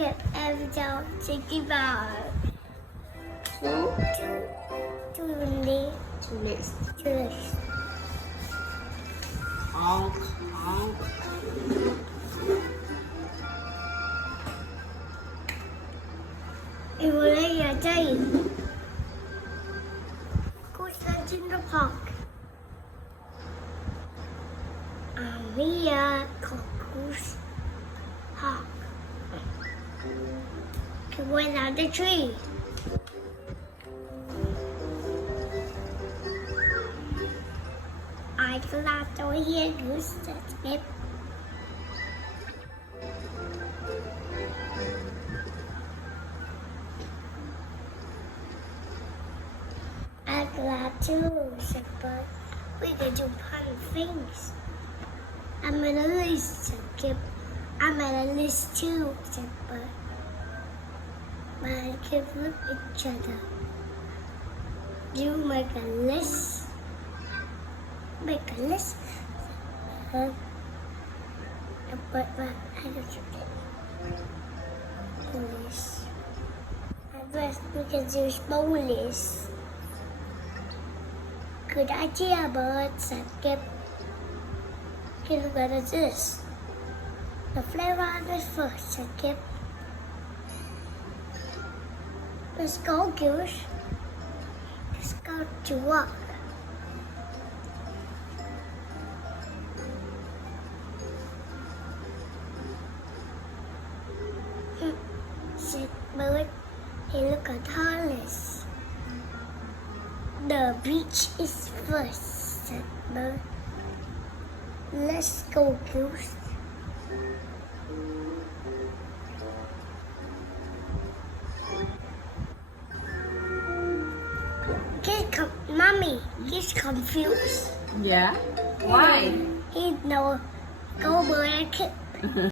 get every time chicken bar. Two. Two legs. Two legs. Two legs. Honk, honk. It will let you tell you. Goose lives in the park. We are called Goose Hawk. He went out the tree. I clapped over here, Goose that skip. I clapped too, said Bud. We can do fun things. I'm on a list, said Kip. I'm on a list too, said Bud. But I Kip look at each other. You make a list? Make a list? But I don't do list. I guess we can do small list. Good idea, Bud, said Kip. Okay, look at this. The flavor is first, said Kip. Let's go, Goose. Let's go to work. Said Bud. Hey, look at Hollis. The beach is first, said Bud. Let's go, Goose. Mommy, he's confused. Yeah? Why? He know go bird and Kip.